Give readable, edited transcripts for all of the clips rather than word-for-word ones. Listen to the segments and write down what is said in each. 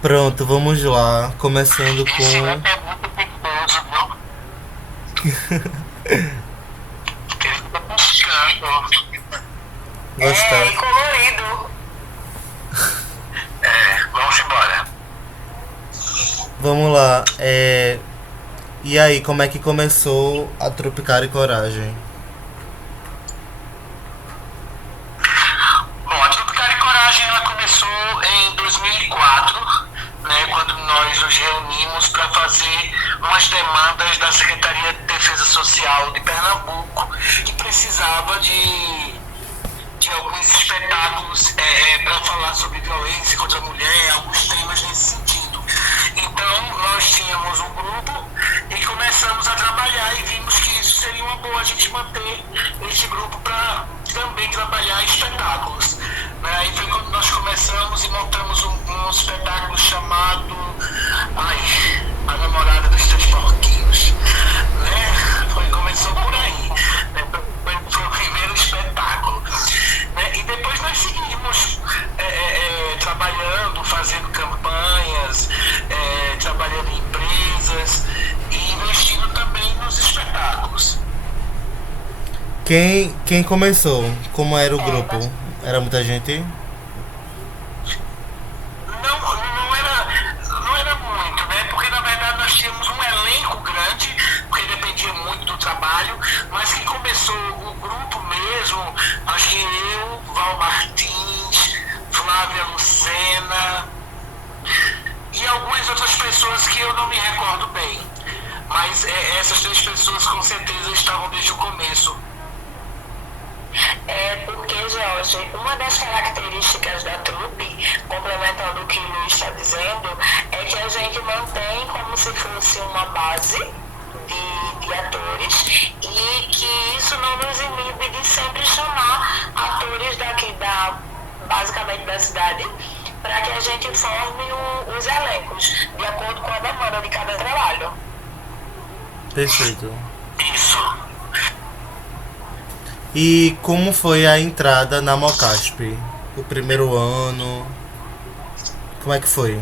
Pronto, vamos lá. Começando Esse com. grupo é muito perigoso, viu? Ele fica buscando. É, Gostar. e colorido. Vamos embora. Vamos lá. E aí, como é que começou a Tropicar e Coragem? Bom, a Tropical e Coragem ela começou em 2004, né, quando nós nos reunimos para fazer umas demandas da Secretaria de Defesa Social de Pernambuco, que precisava de alguns espetáculos para falar sobre violência contra a mulher, alguns temas nesse sentido. Então, nós tínhamos um grupo e começamos a trabalhar e vimos que isso seria uma boa a gente manter esse grupo para também trabalhar espetáculos. Né? Aí foi quando nós começamos e montamos um espetáculo chamado A Namorada dos Três Porquinhos. Né? Começou por aí. Né? Foi o primeiro espetáculo. Né? E depois nós seguimos trabalhando, fazendo campanhas, trabalhando em empresas e investindo também nos espetáculos. Quem começou? Como era o É, grupo? Era muita gente? não era muito, né? Porque na verdade nós tínhamos um elenco grande, porque dependia muito do trabalho, mas quem começou o grupo mesmo, acho que eu, Val Martins, Flávia Lucena e algumas outras pessoas que eu não me recordo bem. Mas essas três pessoas com certeza estavam desde o começo. É porque, Jorge, uma das características da trupe, complementando o que o Luiz está dizendo, é que a gente mantém como se fosse uma base de atores e que isso não nos inibe de sempre chamar atores daqui basicamente da cidade para que a gente forme os elencos de acordo com a demanda de cada trabalho. Perfeito. Isso. E como foi a entrada na Mocasp? O primeiro ano? Como é que foi?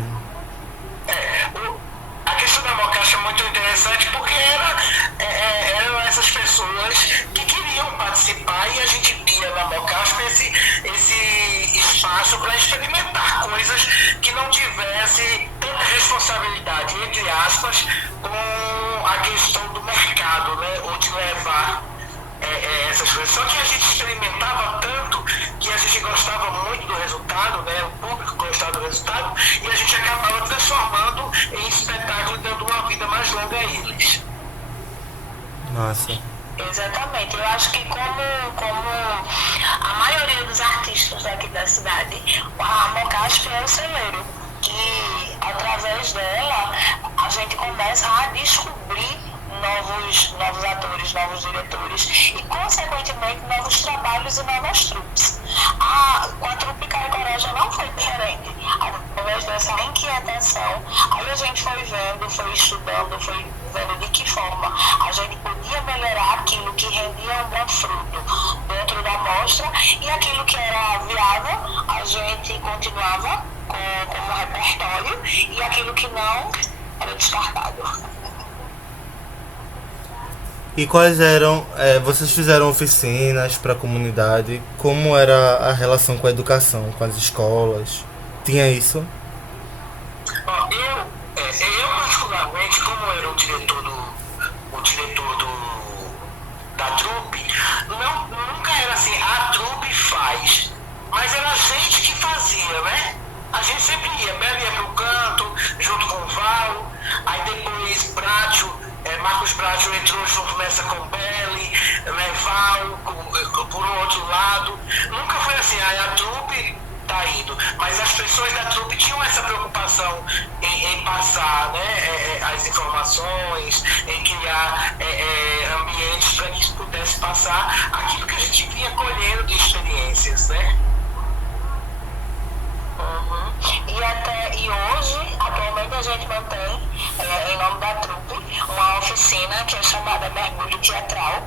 A questão da Mocaixa é muito interessante porque eram essas pessoas que queriam participar e a gente via na Mocaixa esse espaço para experimentar coisas que não tivesse tanta responsabilidade, entre aspas, com a questão do mercado, né? Ou de levar essas coisas. Só que a gente experimentava tanto que a gente gostava muito do resultado, né? O público gostava do resultado e a gente acabava transformando em espetáculo e dando uma vida mais longa a eles. Massa. Exatamente. Eu acho que como a maioria dos artistas daqui da cidade, a Mocasp é o celeiro. Que através dela a gente começa a descobrir novos atores, novos diretores e, consequentemente, novos trabalhos e novas trupes. Com a trupe Cara e Coragem não foi diferente. Através dessa inquietação, aí a gente foi vendo, foi estudando, foi vendo de que forma a gente podia melhorar aquilo que rendia um bom fruto dentro da mostra e aquilo que era viável, a gente continuava como repertório e aquilo que não era descartado. E quais eram. Vocês fizeram oficinas para a comunidade? Como era a relação com a educação, com as escolas? Tinha isso? Ó, eu particularmente, como era da trupe, nunca era assim, a trupe faz, mas era a gente que fazia, né? A gente sempre ia, Bela ia pro canto, junto com o Val, aí depois Marcos Bracho entrou junto nessa com Belly, né, Val, por um outro lado. Nunca foi assim, aí a trupe tá indo. Mas as pessoas da trupe tinham essa preocupação em passar, né, as informações, em criar ambientes para que pudesse passar aquilo que a gente vinha colhendo de experiências, né? Uhum. E hoje, atualmente, a gente mantém, em nome da trupe, uma oficina que é chamada Mergulho Teatral,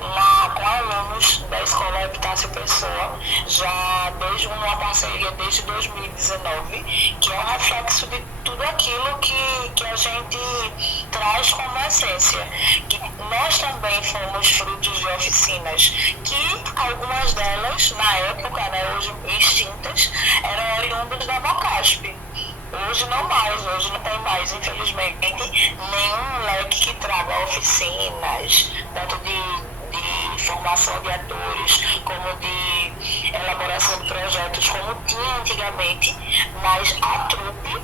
com alunos da Escola Epitácio Pessoa, já desde uma parceria desde 2019, que é um reflexo de tudo aquilo que a gente traz como essência. Que nós também fomos frutos de oficinas que algumas delas, na época, né, hoje extintas, eram oriundas da Mocasp. Hoje não mais, hoje não tem mais, infelizmente, nenhum leque que traga oficinas, tanto de formação de atores, como de elaboração de projetos, como tinha antigamente, mas a trupe,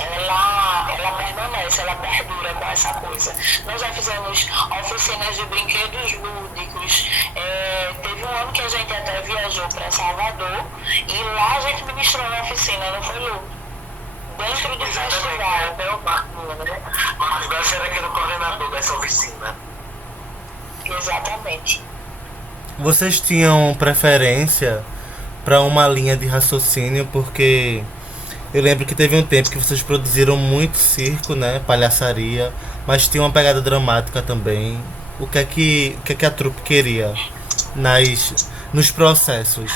ela permanece, ela perdura com essa coisa. Nós já fizemos oficinas de brinquedos lúdicos, teve um ano que a gente até viajou para Salvador e lá a gente ministrou uma oficina, não foi, Lu? Dentro do festival. Até o Marcos, né? Marcos Garcia era aquele coordenador dessa oficina. Exatamente. Vocês tinham preferência para uma linha de raciocínio? Porque eu lembro que teve um tempo que vocês produziram muito circo, né? Palhaçaria, mas tinha uma pegada dramática também. O que é que a trupe queria nos processos?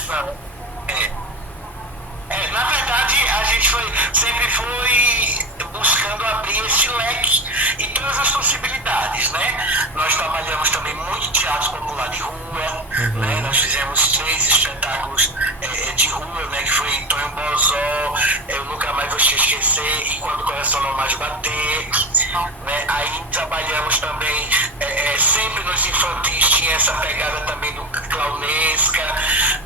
Na verdade, a gente sempre foi buscando abrir esse leque e todas as possibilidades, né? Nós trabalhamos também muito teatro popular de rua, né? Nós fizemos 3 espetáculos de rua, né? Que foi Tonho Bozó, Eu Nunca Mais Vou Te Esquecer e Quando o Coração Não Mais Bater, né? Aí trabalhamos também, sempre nos infantis tinha essa pegada também do clownesca,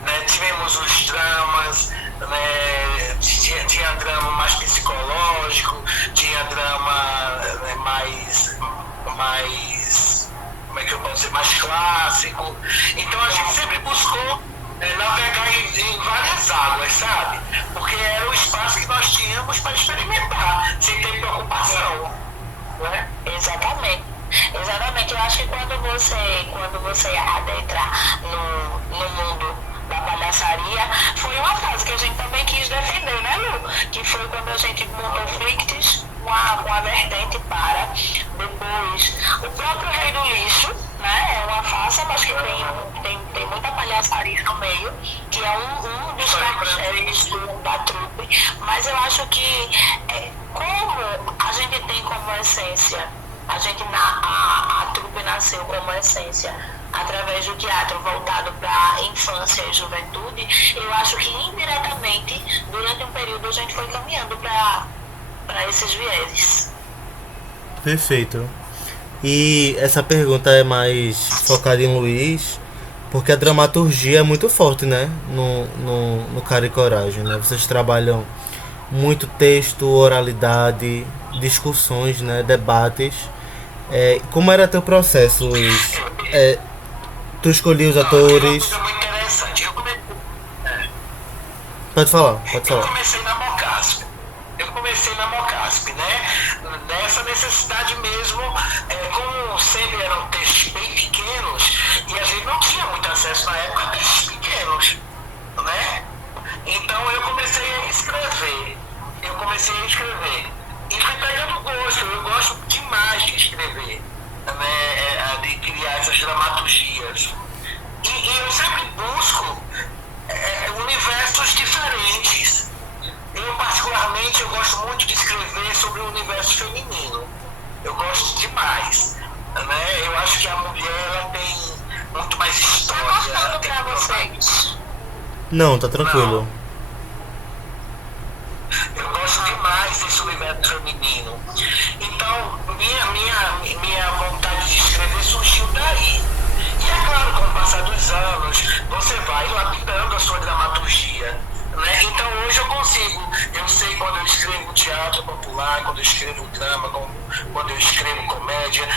né? Tivemos os dramas, né? Tinha drama mais psicológico, tinha drama, né, mais como é que eu posso dizer, mais clássico. Então a gente sempre buscou navegar em várias águas, sabe? Porque era o espaço que nós tínhamos para experimentar, sem ter preocupação, né? Exatamente. Eu acho que quando você adentra no mundo da palhaçaria, foi uma fase que a gente também quis defender, né, Lu? Que foi quando a gente montou Flicts, uma vertente para depois o próprio Rei do Lixo, né? É uma farsa, mas que tem muita palhaçaria no meio, que é um dos carros-chefes da trupe. Mas eu acho que como a gente tem como essência, a trupe nasceu como essência através do teatro voltado para a infância e juventude, eu acho que indiretamente, durante um período, a gente foi caminhando para esses vieses. Perfeito. E essa pergunta é mais focada em Luiz, porque a dramaturgia é muito forte, né? No Cara e Coragem, né? Vocês trabalham muito texto, oralidade, discussões, né? Debates. Como era teu processo, Luiz? Tu escolhia os atores? É muito interessante. Pode falar. Eu comecei na Mocasp, né? Nessa necessidade mesmo, como sempre eram textos bem pequenos, e a gente não tinha muito acesso na época a textos pequenos, né? Então eu comecei a escrever. E fui pegando gosto. Eu gosto demais de escrever, né? De criar essas dramaturgias. E eu sempre busco universos diferentes. Eu, particularmente, eu gosto muito de escrever sobre o universo feminino. Eu gosto demais, né? Eu acho que a mulher, ela tem muito mais história. Tá gostando pra vocês? Não, tá tranquilo. Eu gosto demais desse universo feminino. Então, minha vontade de escrever surgiu daí. E é claro, com o passar dos anos, você vai lapidando a sua dramaturgia, né? Então hoje eu sei quando eu escrevo teatro popular, quando eu escrevo drama, quando eu escrevo comédia.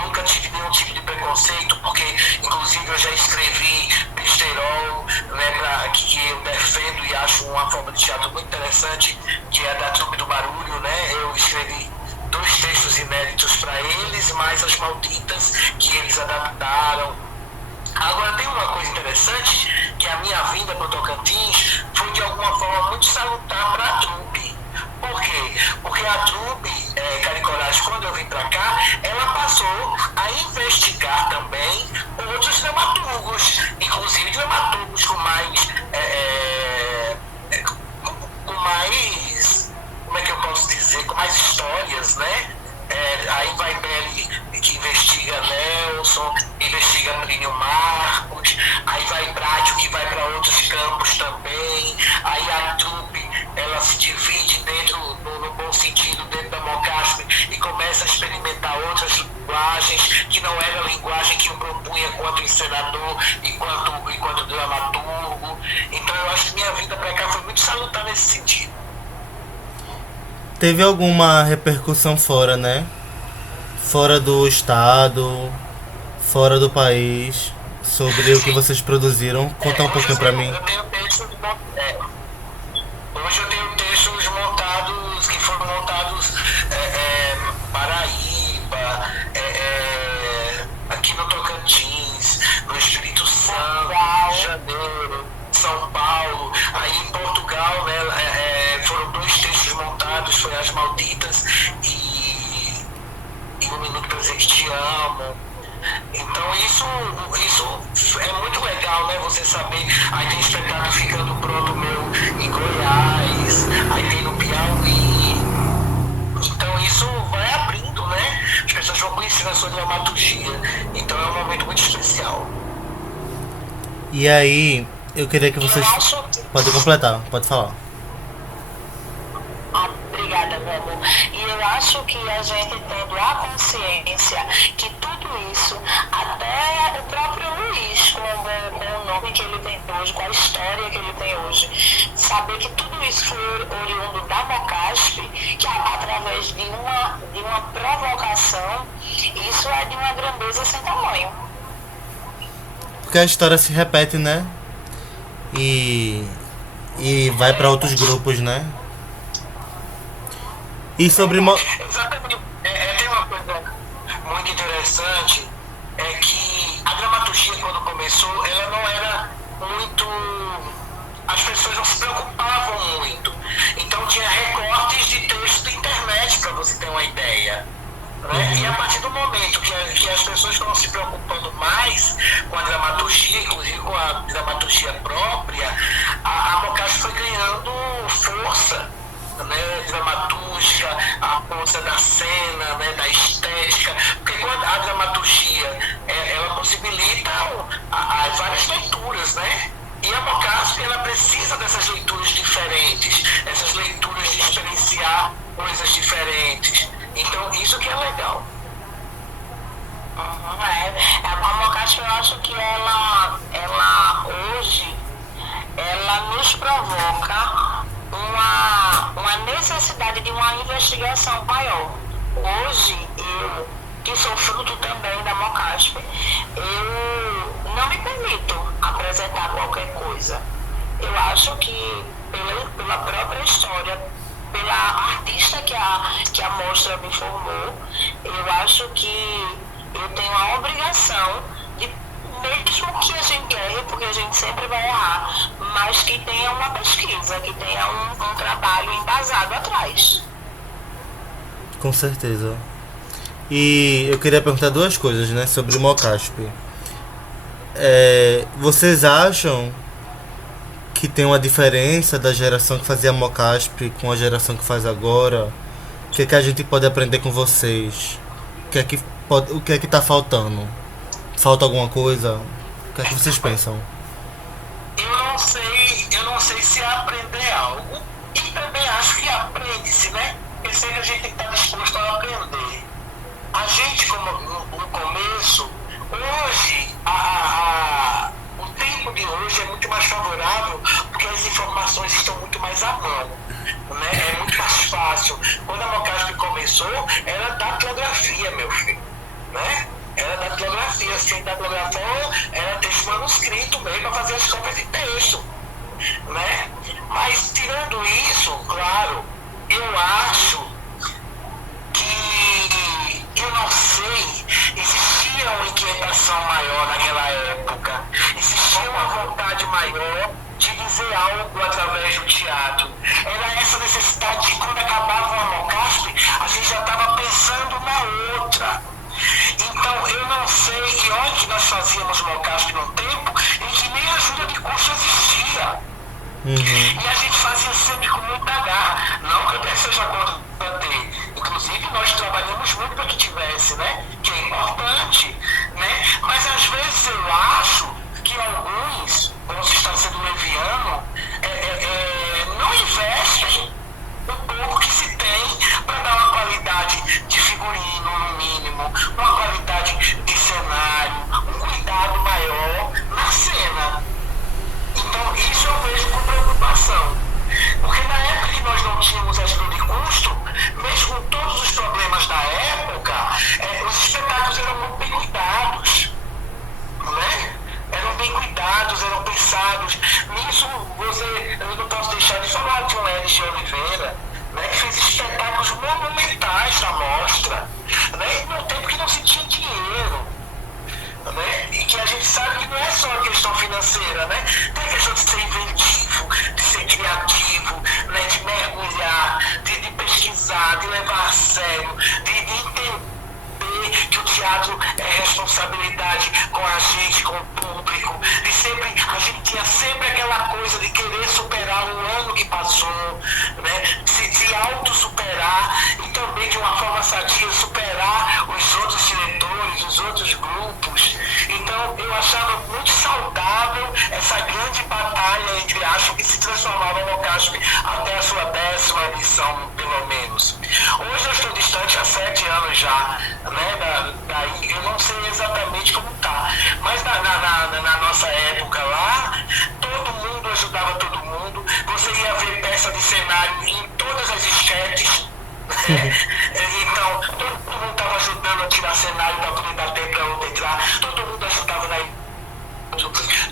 Nunca tive nenhum tipo de preconceito, porque inclusive eu já escrevi besterol, né, que eu defendo e acho uma forma de teatro muito interessante, que é da Trupe do Barulho, né? Eu escrevi 2 textos inéditos para eles, mais as malditas que eles adaptaram. Agora tem uma coisa interessante, que a minha vinda para o Tocantins foi de alguma forma muito salutar para a trupe. Por quê? Porque a coordenador e quanto dramaturgo. Então eu acho que minha vida para cá foi muito salutar nesse sentido. Teve alguma repercussão fora, né? Fora do estado, fora do país, sobre o que vocês produziram? Conta um pouquinho pra mim. Eu tenho textos, hoje eu tenho textos montados, que foram montados Paraíba, aqui no Tocantins, no Espírito Santo, Rio de Janeiro, São Paulo, aí em Portugal, né, foram 2 textos montados, foi As Malditas e Um Minuto pra Dizer Que Te Amo. Então isso é muito legal, né? Você saber, aí tem espetáculo ficando pronto meu em Goiás, aí tem no Piauí. Então isso vai abrindo, né? As pessoas vão conhecendo a sua dramaturgia. Então é um momento muito especial. E aí, eu queria que vocês... Eu acho que... Pode completar, pode falar. Obrigada, meu amor. E eu acho que a gente tendo a consciência que tudo isso, até o próprio Luiz, com o nome que ele tem hoje, com a história que ele tem hoje, saber que tudo isso foi oriundo da Mocasp, que através de uma provocação, isso é de uma grandeza sem tamanho. Porque a história se repete, né? E vai pra outros grupos, né? E sobre... Exatamente. Tem uma coisa muito interessante, é que a dramaturgia, quando começou, ela não era muito... As pessoas não se preocupavam muito. Então tinha recortes de texto da internet, para você ter uma ideia. Né? E a partir do momento que as pessoas estão se preocupando mais com a dramaturgia, inclusive com a dramaturgia própria, a Mocasp foi ganhando força, né, dramatúrgica, a força da cena, né, da estética, porque quando a dramaturgia ela possibilita as várias leituras, né? E a Mocasp ela precisa dessas leituras diferentes, essas leituras de experienciar coisas diferentes. Então isso que é legal. A Mocasp, eu acho que ela hoje ela nos provoca uma necessidade de uma investigação maior. Hoje, eu, que sou fruto também da Mocasp, eu não me permito apresentar qualquer coisa. Eu acho que pela própria história, pela artista que a mostra me formou, eu acho que eu tenho a obrigação de, mesmo que a gente erre, porque a gente sempre vai errar, mas que tenha uma pesquisa, que tenha um trabalho embasado atrás. Com certeza. E eu queria perguntar 2 coisas, né, sobre o Mocasp. Vocês acham que tem uma diferença da geração que fazia Mocasp com a geração que faz agora? O que é que a gente pode aprender com vocês? O que é que tá faltando? Falta alguma coisa? O que é que vocês pensam? Eu não sei se aprender algo, e também acho que aprende-se, né? Eu sei que a gente tem que estar disposto a aprender. A gente, como no começo, hoje, o tempo de hoje é muito mais favorável, porque as informações estão muito mais à mão, né? É muito mais fácil. Quando a Mocasp começou, era datilografia, meu filho, né? Era datilografia, sem datilografia era texto manuscrito mesmo para fazer as cópias de texto, né? Mas tirando isso, claro, eu acho que, eu não sei, existia uma inquietação maior naquela época, existia uma vontade maior de dizer algo através do teatro. Era essa necessidade de, quando acabava uma Mocasp, a gente já estava pensando na outra. Então, eu não sei, e olha que nós fazíamos Mocasp num tempo em que nem ajuda de custo existia. E a gente fazia sempre com muita garra. Não que eu seja contra ter. Inclusive, nós trabalhamos muito para que tivesse, né? Que é importante, né? Mas às vezes eu acho que alguns, como se está sendo leviano, responsabilidade com a gente, com o público, a gente tinha sempre aquela coisa de querer superar o ano que passou, né? Se auto-superar e também de uma forma sadia superar os outros diretores, os outros grupos. Então eu achava muito saudável essa grande batalha, entre aspas, que se transformava no Mocasp até a sua 10ª edição, pelo menos. Hoje eu estou distante há 7 anos já, né? Daí eu não sei exatamente como está, mas na nossa época lá, todo mundo ajudava todo mundo, você ia ver peça de cenário em todas as esquetes. Então, todo mundo estava ajudando a tirar cenário para poder dar tempo para outro entrar, todo mundo ajudava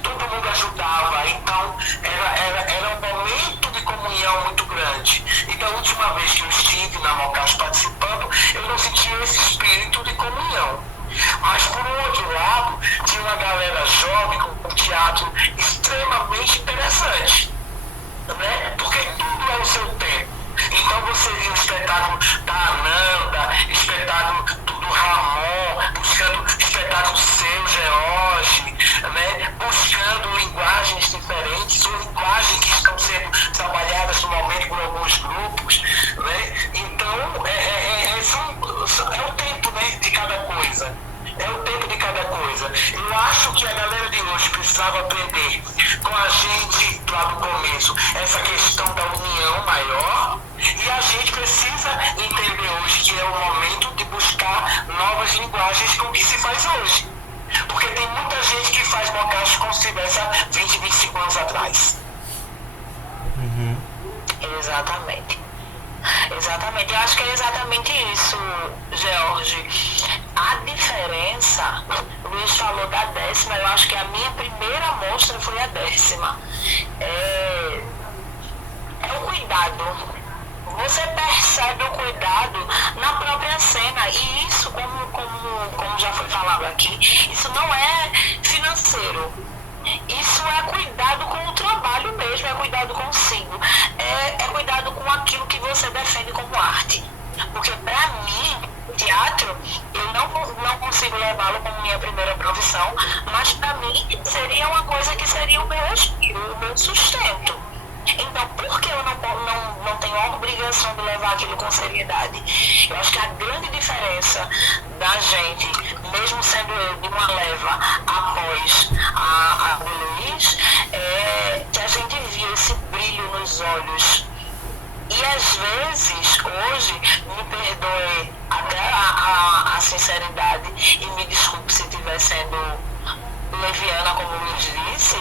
todo mundo ajudava, então era um momento de comunhão muito grande. E da última vez que eu estive na Mocasp participando, eu não sentia esse espírito de comunhão. Mas por um outro lado, tinha uma galera jovem com um teatro extremamente interessante, né? Porque tudo é o seu tempo. Então você viu o espetáculo da Ananda, espetáculo do Ramon, buscando espetáculo seu, George, né? Buscando linguagens diferentes, ou linguagens que estão sendo trabalhadas no momento por alguns grupos, né? Então é o tempo, né, de cada coisa. É o tempo de cada coisa. Eu acho que a galera de hoje precisava aprender com a gente lá do começo essa questão da união maior, e a gente precisa entender hoje que é o momento de buscar novas linguagens com o que se faz hoje. Porque tem muita gente que faz Mocasp como se tivesse há 20, 25 anos atrás. Uhum. Exatamente. Exatamente, eu acho que é exatamente isso, George. A diferença, o Luiz falou da 10ª, eu acho que a minha primeira mostra foi a 10ª. É o cuidado. Você percebe o cuidado na própria cena, e isso, como já foi falado aqui, isso não é financeiro. Isso é cuidado com o trabalho mesmo, é cuidado consigo, é cuidado com aquilo que você defende como arte. Porque para mim, teatro, eu não consigo levá-lo como minha primeira profissão, mas para mim seria uma coisa que seria o meu respiro, o meu sustento. Então, por que eu não tenho a obrigação de levar aquilo com seriedade? Eu acho que a grande diferença da gente, mesmo sendo eu de uma leva após a do Luiz, é que a gente via esse brilho nos olhos. E às vezes, hoje, me perdoe até a sinceridade, e me desculpe se estiver sendo leviana, como o Luiz disse,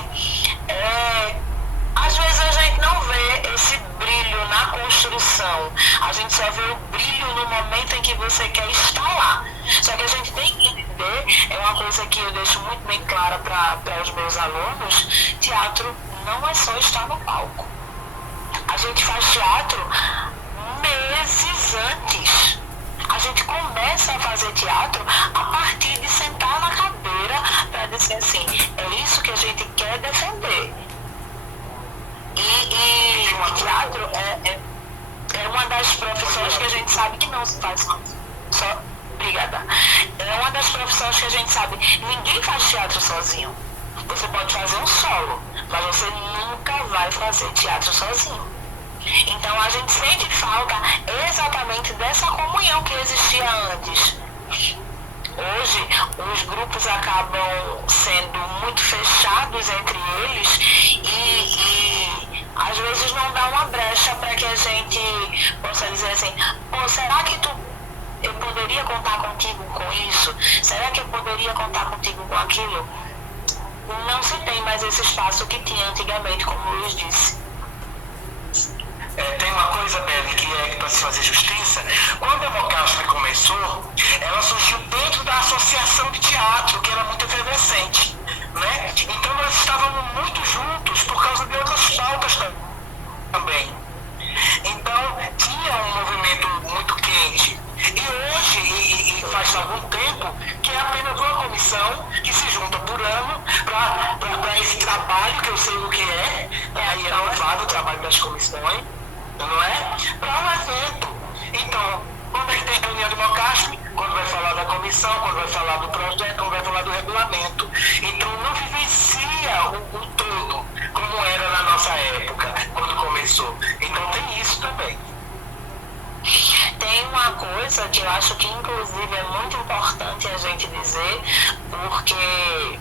às vezes a gente não vê esse brilho na construção, a gente só vê o brilho no momento em que você quer estar lá. Só que a gente tem que entender, é uma coisa que eu deixo muito bem clara para os meus alunos: teatro não é só estar no palco. A gente faz teatro meses antes. A gente começa a fazer teatro a partir de sentar na cadeira para dizer assim, é isso que a gente quer defender. E o teatro é uma das profissões que a gente sabe que não se faz só. Obrigada. É uma das profissões que a gente sabe, ninguém faz teatro sozinho. Você pode fazer um solo, mas você nunca vai fazer teatro sozinho. Então a gente sente falta exatamente dessa comunhão que existia antes. Hoje os grupos acabam sendo muito fechados entre eles e às vezes não dá uma brecha para que a gente possa dizer assim, pô, será que eu poderia contar contigo com isso? Será que eu poderia contar contigo com aquilo? Não se tem mais esse espaço que tinha antigamente, como o Luiz disse. Tem uma coisa, Beli, que é para se fazer justiça. Quando a Mocasp começou, ela surgiu dentro da associação de teatro, que era muito efervescente, né? Então nós estávamos muito juntos por causa de outras pautas também. Então tinha um movimento muito quente. E hoje, e faz algum tempo, que é apenas uma comissão que se junta por ano para esse trabalho, que eu sei o que é, aí é louvado o trabalho das comissões, não é? Para um evento. Então, quando é que tem reunião de Mocasp? Quando vai vai falar da comissão, quando vai falar do projeto, quando vai falar do regulamento. Então não vivencia o todo, como era na nossa época, quando começou. Então tem isso também. Tem uma coisa que eu acho que inclusive é muito importante a gente dizer, porque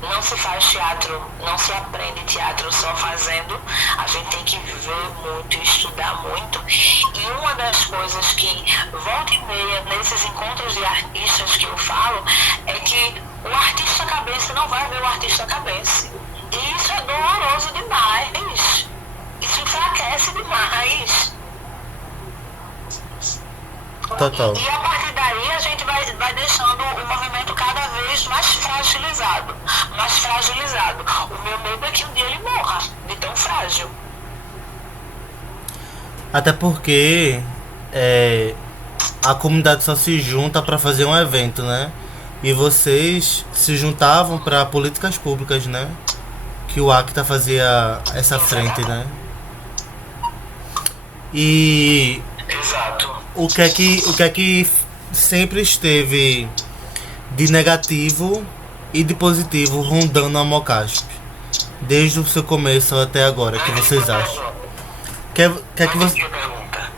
não se faz teatro, não se aprende teatro só fazendo, a gente tem que ver muito, estudar muito. E uma das coisas que volta e meia nesses encontros de artistas que eu falo é que o artista cabeça não vai ver o artista cabeça. E isso é doloroso demais, isso enfraquece demais. Total. E a partir daí a gente vai deixando o movimento cada vez mais fragilizado. O meu medo é que um dia ele morra de tão frágil. Até porque a comunidade só se junta para fazer um evento, né? E vocês se juntavam para políticas públicas, né? Que o Acta fazia essa frente, né? E Exato. o que é que sempre esteve de negativo e de positivo rondando a Mocasp? Desde o seu começo até agora, que vocês acham?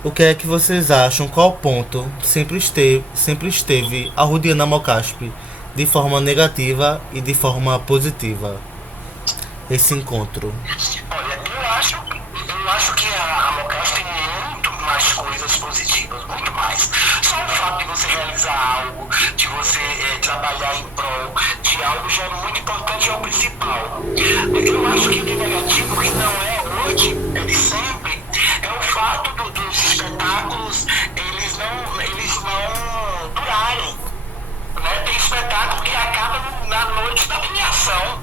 O que é que vocês acham? Qual ponto sempre esteve arrodeando a Mocasp de forma negativa e de forma positiva? Esse encontro. Olha, eu acho que a Mocasp tem muito mais coisas positivas, muito mais. Só o fato de você realizar algo, de você trabalhar em prol de algo já é muito importante, é o principal. Eu acho que o de negativo, que não é hoje, é de sempre, é o fato dos espetáculos, eles não durarem. Né? Tem espetáculo que acaba na noite da premiação.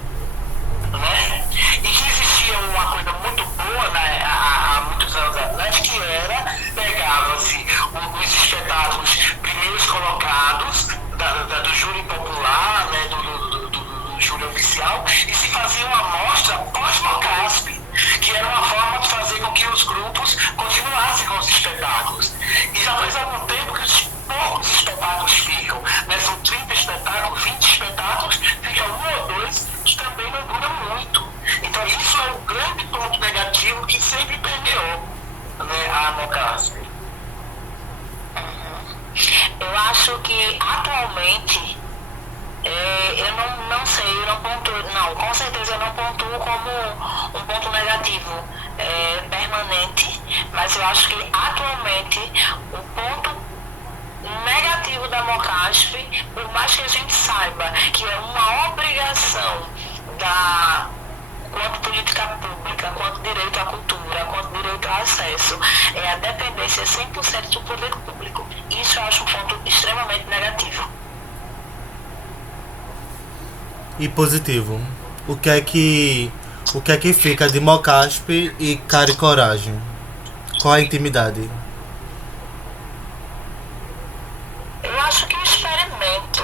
Né? E que existia uma coisa muito boa, né, há muitos anos atrás, que era pegava-se os espetáculos primeiros colocados do júri popular, né, do júri oficial, e se fazia uma amostra pós-Mocasp, que era uma forma de fazer com que os grupos continuassem com os espetáculos. E já faz algum tempo que os poucos espetáculos ficam, né? São 30 espetáculos, 20 espetáculos, fica um ou dois, que também não dura muito. Então isso é o grande ponto negativo que sempre permeou, né, a Mocasp. Eu acho que atualmente eu não sei, eu não pontuo, não, com certeza eu não pontuo como um ponto negativo permanente, mas eu acho que atualmente o ponto negativo da Mocasp, por mais que a gente saiba que é uma obrigação quanto política pública, quanto direito à cultura, quanto direito ao acesso, é a dependência 100% do poder público. Isso eu acho um ponto extremamente negativo. E positivo? O que é que fica de Mocasp e Cara e Coragem? Qual a intimidade? Eu acho que o experimento,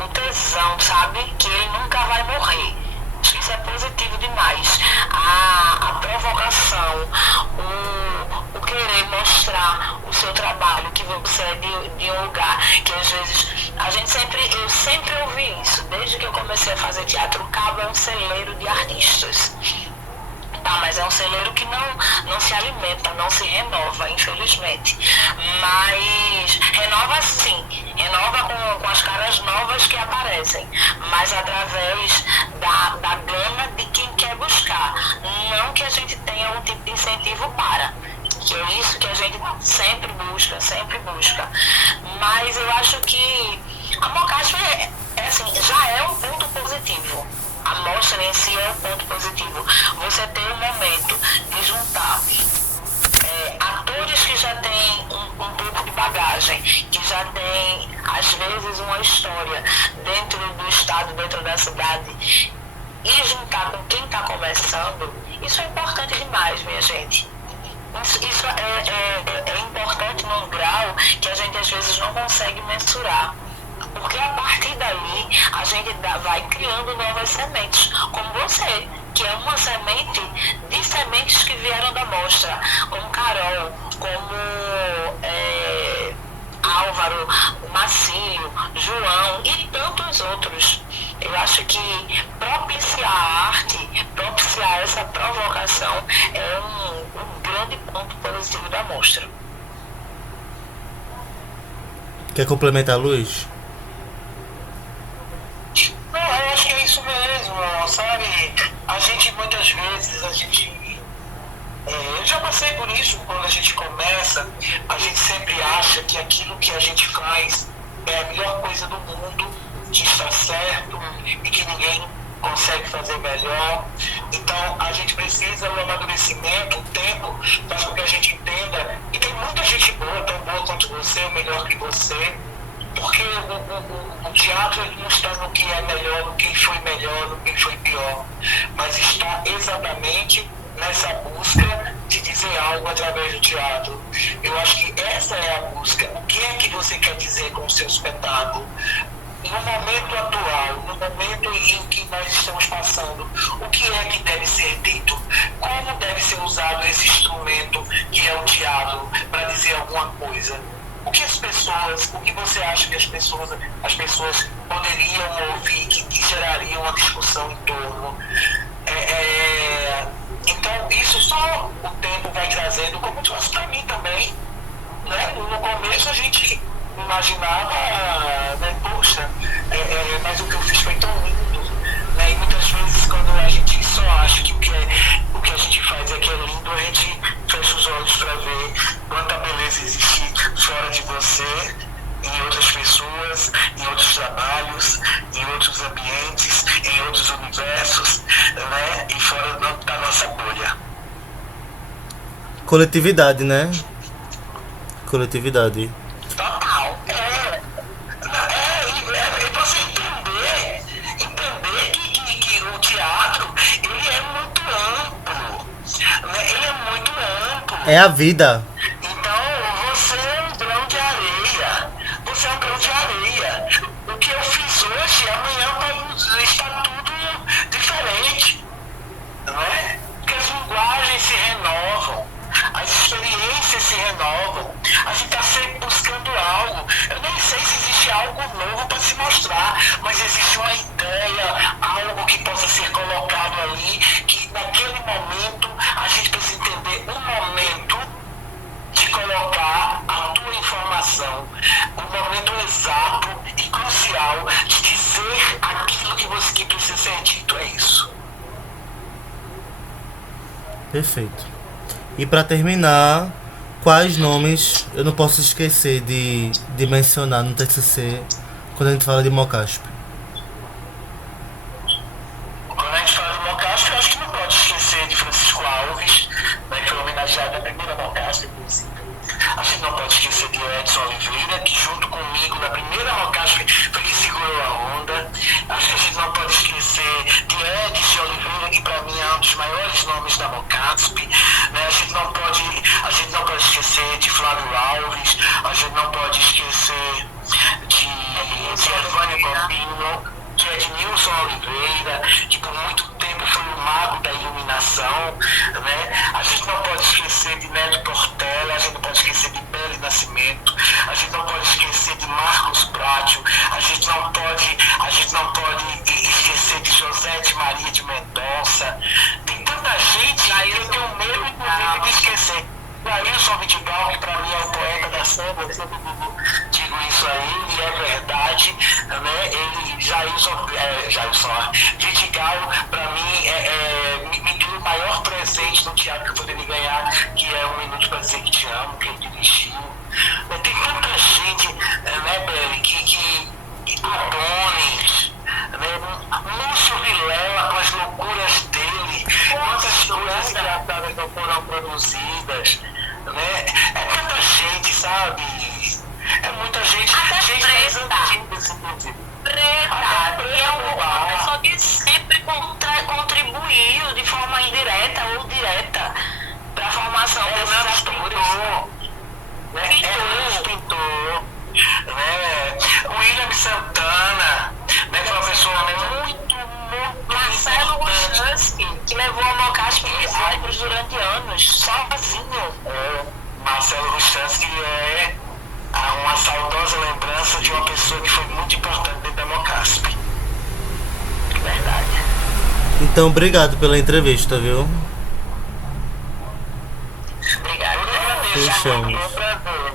o tesão, sabe? Que ele nunca vai morrer. Acho que isso é positivo demais. A provocação, o querer mostrar o seu trabalho, que você é de um lugar que às vezes eu sempre ouvi isso, desde que eu comecei a fazer teatro. O Cabo é um celeiro de artistas. Mas é um celeiro que não se alimenta, não se renova, infelizmente. Mas renova sim, renova com as caras novas que aparecem, mas através da gana de quem quer buscar. Não que a gente tenha um tipo de incentivo para, que é isso que a gente sempre busca. Mas eu acho que a Mocasp já é um ponto positivo. A mostra em si é um ponto positivo. Você tem um momento de juntar atores que já têm um pouco de bagagem, que já têm, às vezes, uma história dentro do estado, dentro da cidade, e juntar com quem está começando, isso é importante demais, minha gente. Isso é importante num grau que a gente, às vezes, não consegue mensurar. Porque a partir dali a gente vai criando novas sementes, como você, que é uma semente de sementes que vieram da mostra, como Carol, como Álvaro, Marcílio, João e tantos outros. Eu acho que propiciar a arte, propiciar essa provocação é um grande ponto positivo da mostra. Quer complementar, Luiz? Não, eu acho que é isso mesmo, sabe? A gente muitas vezes, eu já passei por isso quando a gente começa, a gente sempre acha que aquilo que a gente faz é a melhor coisa do mundo, que está certo e que ninguém consegue fazer melhor. Então a gente precisa do amadurecimento, o tempo, faz com que a gente entenda que tem muita gente boa, tão boa quanto você, ou melhor que você, porque o teatro não está no que é melhor, no que foi melhor, no que foi pior, mas está exatamente nessa busca de dizer algo através do teatro. Eu acho que essa é a busca. O que é que você quer dizer com o seu espetáculo? No momento atual, no momento em que nós estamos passando, o que é que deve ser dito? Como deve ser usado esse instrumento que é o teatro para dizer alguma coisa? O que você acha que as pessoas poderiam ouvir, que geraria uma discussão em torno? Então, isso só o tempo vai trazendo, como trouxe para mim também. Né? No começo a gente imaginava, né, poxa, mas o que eu fiz foi tão lindo. Né? E muitas vezes quando a gente só acha que o que a gente faz é que é lindo, a gente fecha os olhos para ver quanta beleza existe fora de você, em outras pessoas, em outros trabalhos, em outros ambientes, em outros universos, né? E fora da nossa bolha. Coletividade, né? Coletividade. Total. E você entender que o teatro, ele é muito amplo. Né? Ele é muito amplo. É a vida. Então, você é um grão de areia. Você é um grão de areia. O que eu fiz hoje, amanhã pode estar tudo diferente. Não é? Porque as linguagens se renovam, as experiências se renovam. A gente está sempre buscando algo. Eu nem sei se existe algo novo para se mostrar, mas existe uma ideia, algo que possa ser colocado ali, que naquele momento a gente precisa entender o momento de colocar a tua informação, o momento exato e crucial de dizer aquilo que precisa ser dito. É isso. Perfeito. E para terminar, quais nomes eu não posso esquecer de mencionar no TCC quando a gente fala de Mocasp? Quando a gente fala de Mocasp, eu acho que não pode esquecer de Francisco Alves, né, que foi homenageado na primeira Mocasp, inclusive. A gente não pode esquecer de Edson Oliveira, que junto comigo na primeira Mocasp foi que segurou a onda. Acho que a gente não pode esquecer de Edson Oliveira, que para mim é um dos maiores nomes da Mocasp. Né? A gente não pode esquecer de Flávio Alves, a gente não pode esquecer de Evânia Campino, de Ednilson Oliveira, que por muito tempo foi o mago da iluminação, né? A gente não pode esquecer de Neto Portela, a gente não pode esquecer de Beli Nascimento, a gente não pode esquecer de Marcos Prátio, a gente não pode esquecer de José de Maria de Mendonça. Tem tanta gente aí, eu tenho medo, inclusive, de esquecer. Jailson Vidigal, que para mim é o poeta da samba, eu sempre digo isso aí, e é verdade, né? Jailson Vidigal, para mim, me deu o maior presente no teatro que eu poderia ganhar, que é 1 Minuto para Dizer Que Te Amo, que ele dirigiu. Tem tanta gente, né, Beli, que Adonis, né? Lúcio Vilela com as loucuras dele, quantas coisas engraçadas não foram produzidas, né? É tanta gente, sabe? É muita gente. Até gente Preta, e é uma pessoa que sempre contribuiu de forma indireta ou direta para a formação desses atores. Pintor, né? William Santana, né? Que é uma pessoa muito Marcelo Ruchansky, que levou a Mocasp durante anos, sozinho. Marcelo Ruchansky é uma salva saudosa lembrança de uma pessoa que foi muito importante dentro da Mocasp. Verdade. Então, obrigado pela entrevista, viu? Obrigada. Eu agradeço, Fechamos. foi um prazer.